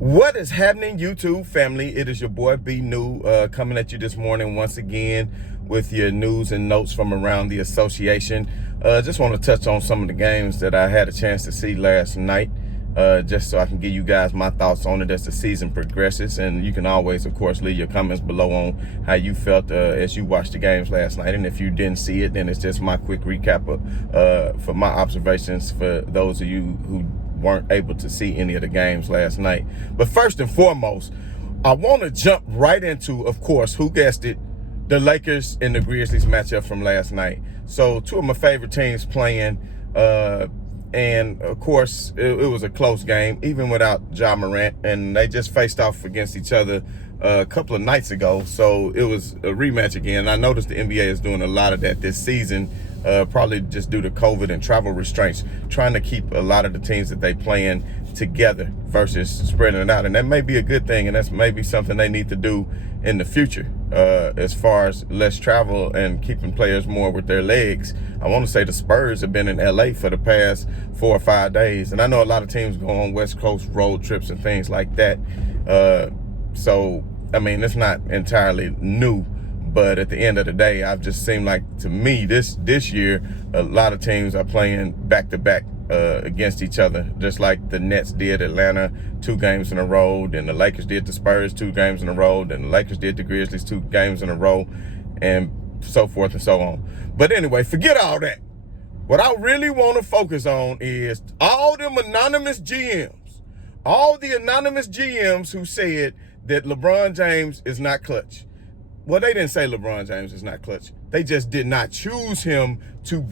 What is happening, YouTube family? It is your boy B New coming at you this morning once again with your news and notes from around the association. Just want to touch on some of the games that I had a chance to see last night, just so I can give you guys my thoughts on it as the season progresses. And you can always, of course, leave your comments below on how you felt as you watched the games last night. And if you didn't see it, then it's just my quick recap for my observations for those of you who weren't able to see any of the games last night. But first and foremost, I want to jump right into, of course, who guessed it, the Lakers and the Grizzlies matchup from last night. So two of my favorite teams playing, and of course it was a close game even without Ja Morant, and they just faced off against each other a couple of nights ago, so it was a rematch again. I noticed the NBA is doing a lot of that this season, probably just due to COVID and travel restraints, trying to keep a lot of the teams that they playing together versus spreading it out. And that may be a good thing, and that's maybe something they need to do in the future, as far as less travel and keeping players more with their legs. I want to say the Spurs have been in LA for the past 4 or 5 days, and I know a lot of teams go on West Coast road trips and things like that. So I mean, it's not entirely new, but at the end of the day, I've just seemed like, to me, this year, a lot of teams are playing back-to-back against each other, just like the Nets did Atlanta 2 games in a row, then the Lakers did the Spurs 2 games in a row, then the Lakers did the Grizzlies 2 games in a row, and so forth and so on. But anyway, forget all that. What I really want to focus on is all them anonymous GMs, all the anonymous GMs who said that LeBron James is not clutch. Well, they didn't say LeBron James is not clutch. They just did not choose him to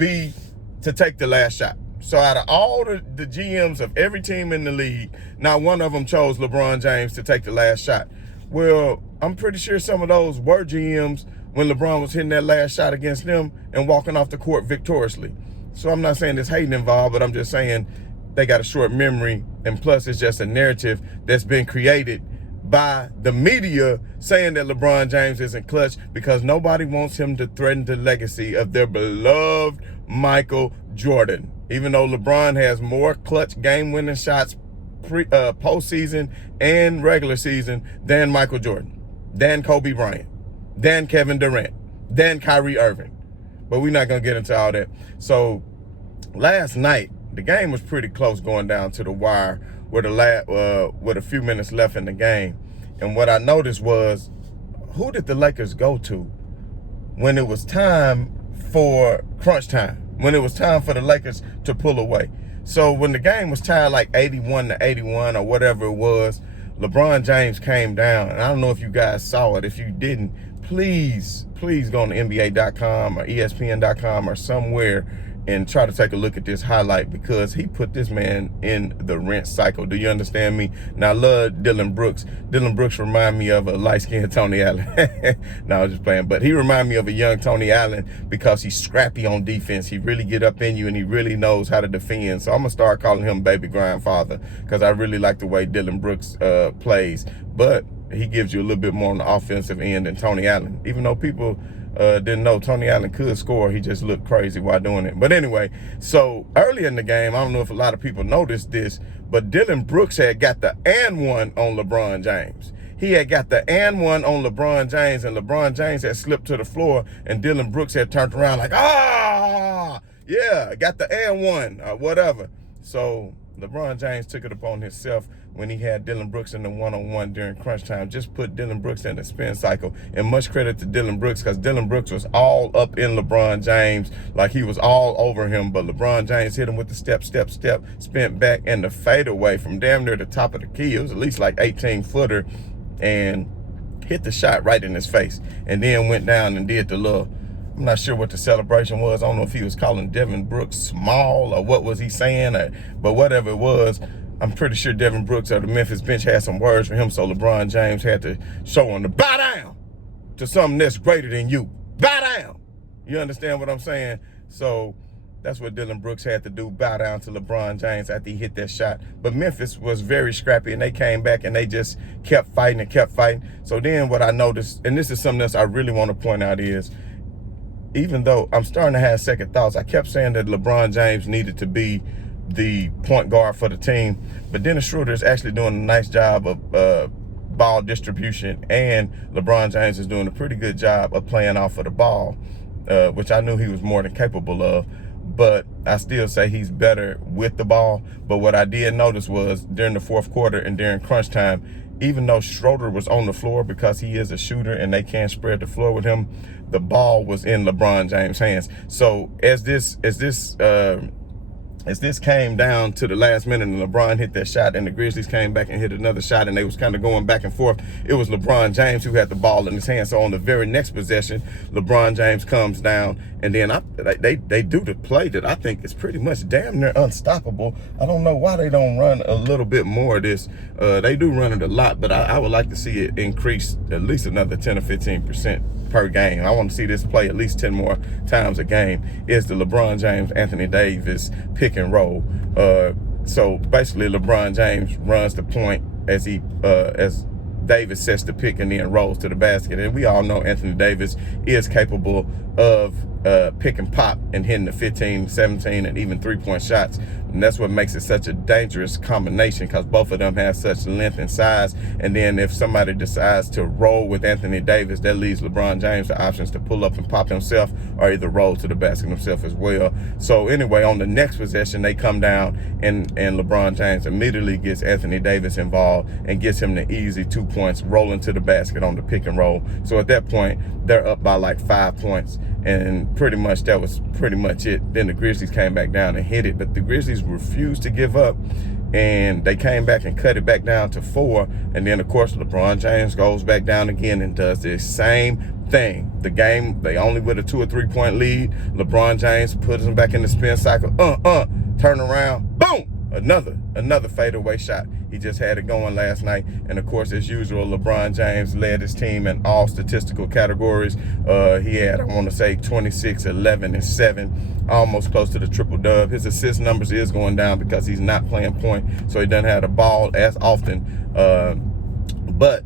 take the last shot. So out of all the GMs of every team in the league, not one of them chose LeBron James to take the last shot. Well, I'm pretty sure some of those were GMs when LeBron was hitting that last shot against them and walking off the court victoriously. So I'm not saying there's hating involved, but I'm just saying they got a short memory, and plus it's just a narrative that's been created by the media saying that LeBron James isn't clutch because nobody wants him to threaten the legacy of their beloved Michael Jordan. Even though LeBron has more clutch game-winning shots postseason and regular season than Michael Jordan, than Kobe Bryant, than Kevin Durant, than Kyrie Irving. But we're not going to get into all that. So last night, the game was pretty close going down to the wire with a few minutes left in the game. And what I noticed was, who did the Lakers go to when it was time for crunch time, when it was time for the Lakers to pull away? So when the game was tied like 81-81 or whatever it was, LeBron James came down. And I don't know if you guys saw it. If you didn't, please go on to NBA.com or ESPN.com or somewhere and try to take a look at this highlight, because he put this man in the rent cycle. Do you understand me? Now, I love Dillon Brooks. Dillon Brooks remind me of a light-skinned Tony Allen. No, I was just playing. But he remind me of a young Tony Allen because he's scrappy on defense. He really get up in you, and he really knows how to defend. So I'm going to start calling him Baby Grandfather, because I really like the way Dillon Brooks plays. But he gives you a little bit more on the offensive end than Tony Allen, even though people didn't know Tony Allen could score. He just looked crazy while doing it. But anyway, so early in the game, I don't know if a lot of people noticed this, but Dillon Brooks had got the and one on LeBron James. He had got the and one on LeBron James, and LeBron James had slipped to the floor, and Dillon Brooks had turned around like, yeah, got the and one or whatever. So LeBron James took it upon himself when he had Dillon Brooks in the one-on-one during crunch time. Just put Dillon Brooks in the spin cycle. And much credit to Dillon Brooks, because Dillon Brooks was all up in LeBron James, like he was all over him. But LeBron James hit him with the step, spin back, and the fadeaway from damn near the top of the key. It was at least like 18-footer, and hit the shot right in his face. And then went down and did the little, I'm not sure what the celebration was. I don't know if he was calling Devin Brooks small or what was he saying, but whatever it was, I'm pretty sure Devin Brooks of the Memphis bench had some words for him, so LeBron James had to show him to bow down to something that's greater than you. Bow down. You understand what I'm saying? So that's what Dillon Brooks had to do, bow down to LeBron James after he hit that shot. But Memphis was very scrappy, and they came back, and they just kept fighting. So then what I noticed, and this is something else I really want to point out, is even though I'm starting to have second thoughts, I kept saying that LeBron James needed to be the point guard for the team. But Dennis Schroeder is actually doing a nice job of ball distribution, and LeBron James is doing a pretty good job of playing off of the ball, which I knew he was more than capable of. But I still say he's better with the ball. But what I did notice was during the fourth quarter and during crunch time, even though Schroeder was on the floor because he is a shooter and they can't spread the floor with him, the ball was in LeBron James' hands. So as this came down to the last minute and LeBron hit that shot and the Grizzlies came back and hit another shot and they was kind of going back and forth, it was LeBron James who had the ball in his hand. So on the very next possession, LeBron James comes down, and then they do the play that I think is pretty much damn near unstoppable. I don't know why they don't run a little bit more of this. They do run it a lot, but I would like to see it increase at least another 10 or 15% per game. I want to see this play at least 10 more times a game. Is the LeBron James, Anthony Davis pick and roll. So basically LeBron James runs the point as Davis sets the pick and then rolls to the basket. And we all know Anthony Davis is capable of pick and pop and hitting the 15, 17, and even three-point shots. And that's what makes it such a dangerous combination, because both of them have such length and size. And then if somebody decides to roll with Anthony Davis, that leaves LeBron James the options to pull up and pop himself, or either roll to the basket himself as well. So anyway, on the next possession, they come down and LeBron James immediately gets Anthony Davis involved and gets him the easy 2 points, rolling to the basket on the pick and roll. So at that point, they're up by like 5 points. And pretty much that was pretty much it. Then the Grizzlies came back down and hit it, but the Grizzlies refused to give up, and they came back and cut it back down to 4. And then of course LeBron James goes back down again and does the same thing. The game, they only with a 2 or 3 point lead. LeBron James puts them back in the spin cycle. Turn around, boom! Another fadeaway shot. He just had it going last night. And of course, as usual, LeBron James led his team in all statistical categories. He had, I want to say, 26, 11, and 7, almost close to the triple dub. His assist numbers is going down because he's not playing point, so he doesn't have the ball as often. But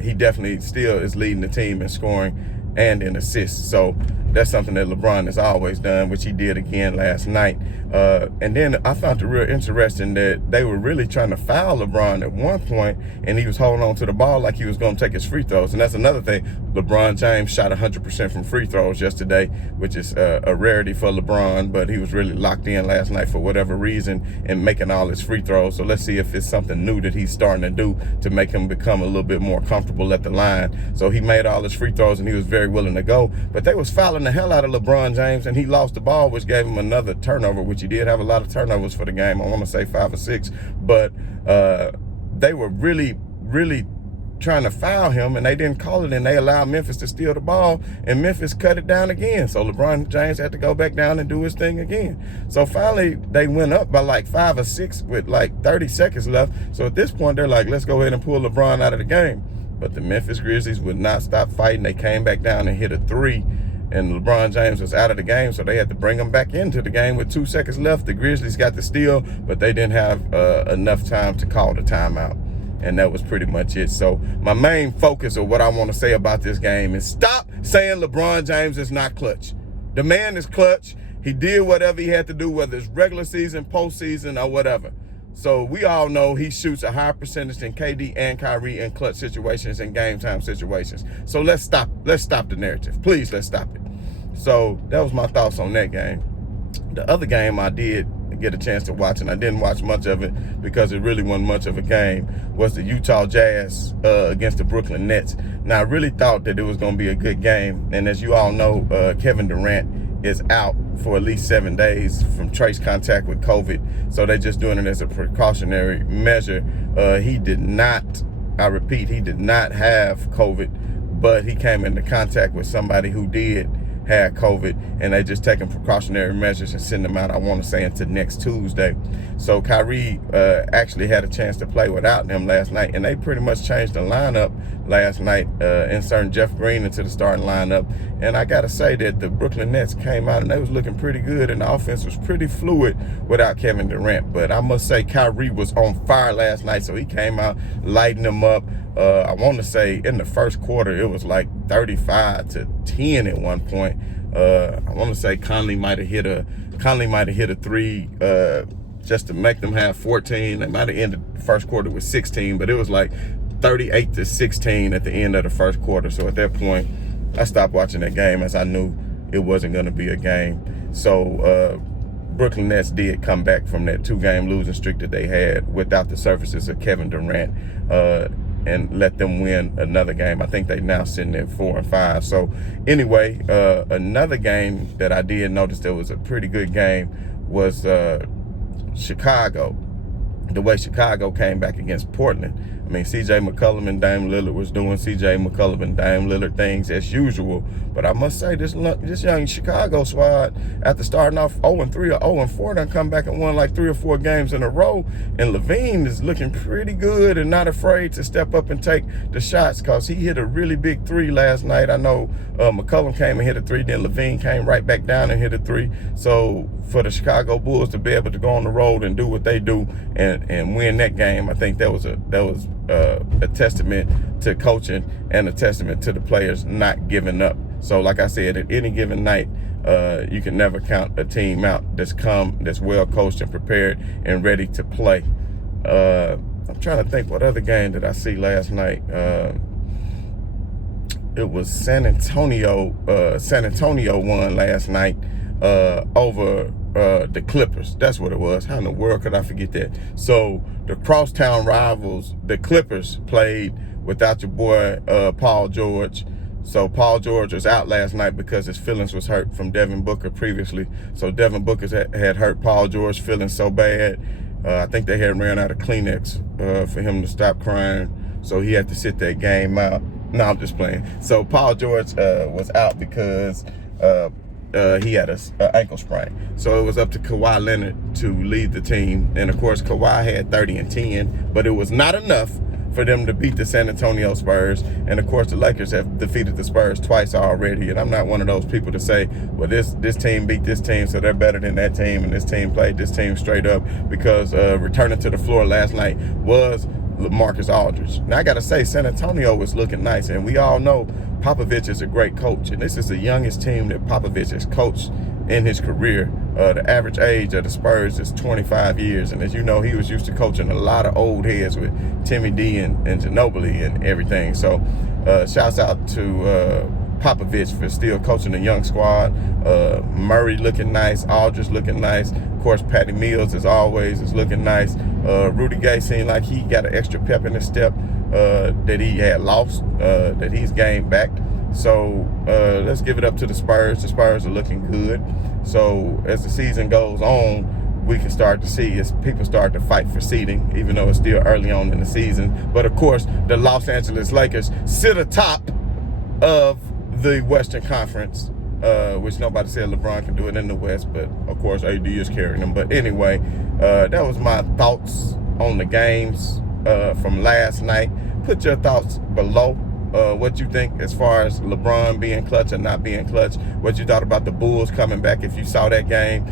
he definitely still is leading the team in scoring and in assists. So that's something that LeBron has always done, which he did again last night. And then I found it real interesting that they were really trying to foul LeBron at one point, and he was holding on to the ball like he was going to take his free throws. And that's another thing. LeBron James shot 100% from free throws yesterday, which is a rarity for LeBron, but he was really locked in last night for whatever reason and making all his free throws. So let's see if it's something new that he's starting to do to make him become a little bit more comfortable at the line. So he made all his free throws and he was very willing to go, but they was fouling the hell out of LeBron James, and he lost the ball, which gave him another turnover, which he did have a lot of turnovers for the game. I want to say 5 or 6, but they were really trying to foul him, and they didn't call it, and they allowed Memphis to steal the ball, and Memphis cut it down again. So LeBron James had to go back down and do his thing again. So finally, they went up by like 5 or 6 with like 30 seconds left. So at this point, they're like, let's go ahead and pull LeBron out of the game. But the Memphis Grizzlies would not stop fighting. They came back down and hit a 3, and LeBron James was out of the game, so they had to bring him back into the game with 2 seconds left. The Grizzlies got the steal, but they didn't have enough time to call the timeout. And that was pretty much it. So my main focus of what I want to say about this game is stop saying LeBron James is not clutch. The man is clutch. He did whatever he had to do, whether it's regular season, postseason, or whatever. So we all know he shoots a higher percentage than KD and Kyrie in clutch situations and game time situations. So let's stop the narrative. Please, let's stop it. So that was my thoughts on that game. The other game I did get a chance to watch, and I didn't watch much of it because it really wasn't much of a game, was the Utah Jazz against the Brooklyn Nets. Now, I really thought that it was going to be a good game, and as you all know, Kevin Durant is out for at least 7 days from trace contact with COVID, so they're just doing it as a precautionary measure. He did not, I repeat, he did not have COVID, but he came into contact with somebody who did had COVID, and they just taking precautionary measures and sending them out, I want to say, until next Tuesday. So Kyrie actually had a chance to play without him last night, and they pretty much changed the lineup last night, inserting Jeff Green into the starting lineup. And I got to say that the Brooklyn Nets came out and they was looking pretty good, and the offense was pretty fluid without Kevin Durant. But I must say Kyrie was on fire last night, so he came out lighting them up. I want to say in the first quarter, it was like 35-10 at one point. I want to say Conley might have hit a Conley might have hit a three just to make them have 14. They might have ended the first quarter with 16, but it was like 38-16 at the end of the first quarter. So at that point, I stopped watching that game as I knew it wasn't going to be a game. So Brooklyn Nets did come back from that 2-game losing streak that they had without the services of Kevin Durant and let them win another game. I think they now sitting at 4-5. So anyway, another game that I did notice that was a pretty good game was Chicago. The way Chicago came back against Portland. I mean, C.J. McCollum and Dame Lillard was doing C.J. McCollum and Dame Lillard things as usual. But I must say, this young Chicago squad, after starting off 0-3 or 0-4, done come back and won like 3 or 4 games in a row. And LaVine is looking pretty good and not afraid to step up and take the shots because he hit a really big 3 last night. I know McCollum came and hit a 3, then LaVine came right back down and hit a 3. So for the Chicago Bulls to be able to go on the road and do what they do and win that game, I think that was a testament to coaching and a testament to the players not giving up. So like I said, at any given night, you can never count a team out that's well coached and prepared and ready to play. I'm trying to think what other game did I see last night. It was San Antonio. San Antonio won last night over the Clippers. That's what it was. How in the world could I forget that? So the crosstown rivals, the Clippers, played without your boy Paul George. So Paul George was out last night because his feelings was hurt from Devin Booker previously. So Devin Booker had hurt Paul George feelings so bad. I think they had ran out of Kleenex for him to stop crying. So he had to sit that game out. No, I'm just playing. So Paul George was out because he had an ankle sprain. So it was up to Kawhi Leonard to lead the team. And, of course, Kawhi had 30 and 10, but it was not enough for them to beat the San Antonio Spurs. And, of course, the Lakers have defeated the Spurs twice already. And I'm not one of those people to say, well, this team beat this team, so they're better than that team, and this team played this team straight up, because returning to the floor last night was LaMarcus Aldridge. Now, I got to say, San Antonio was looking nice, and we all know Popovich is a great coach, and this is the youngest team that Popovich has coached in his career. The average age of the Spurs is 25 years, and as you know, he was used to coaching a lot of old heads with Timmy D and Ginobili and everything. So shouts out to Popovich for still coaching a young squad. Murray looking nice, Aldridge looking nice. Of course, Patty Mills, as always, is looking nice. Rudy Gay seemed like he got an extra pep in his step that he had lost, that he's gained back. So let's give it up to the Spurs. The Spurs are looking good. So as the season goes on, we can start to see as people start to fight for seeding, even though it's still early on in the season. But of course, the Los Angeles Lakers sit atop of the Western Conference, which nobody said LeBron can do it in the West, but of course AD is carrying them. But anyway, that was my thoughts on the games from last night. Put your thoughts below. What you think as far as LeBron being clutch and not being clutch. What you thought about the Bulls coming back if you saw that game.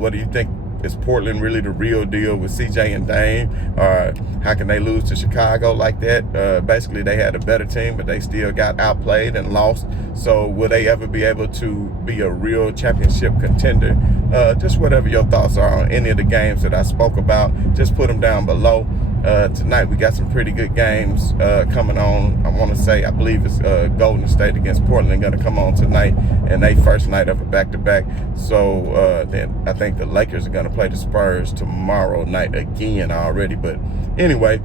What do you think? Is Portland really the real deal with CJ and Dame? Or how can they lose to Chicago like that? Basically, they had a better team, but they still got outplayed and lost. So will they ever be able to be a real championship contender? Just whatever your thoughts are on any of the games that I spoke about, just put them down below. Tonight we got some pretty good games coming on. I want to say, I believe it's Golden State against Portland going to come on tonight, and they first night of a back-to-back. So then I think the Lakers are going to play the Spurs tomorrow night again already. But anyway,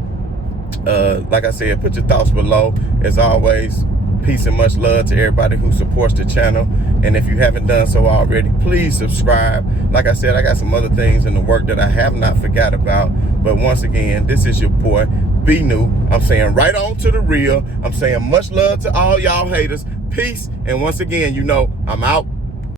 like I said, put your thoughts below. As always, peace and much love to everybody who supports the channel. And if you haven't done so already, please subscribe. Like I said, I got some other things in the work that I have not forgot about. But once again, this is your boy, Be New. I'm saying right on to the real. I'm saying much love to all y'all haters. Peace. And once again, you know, I'm out.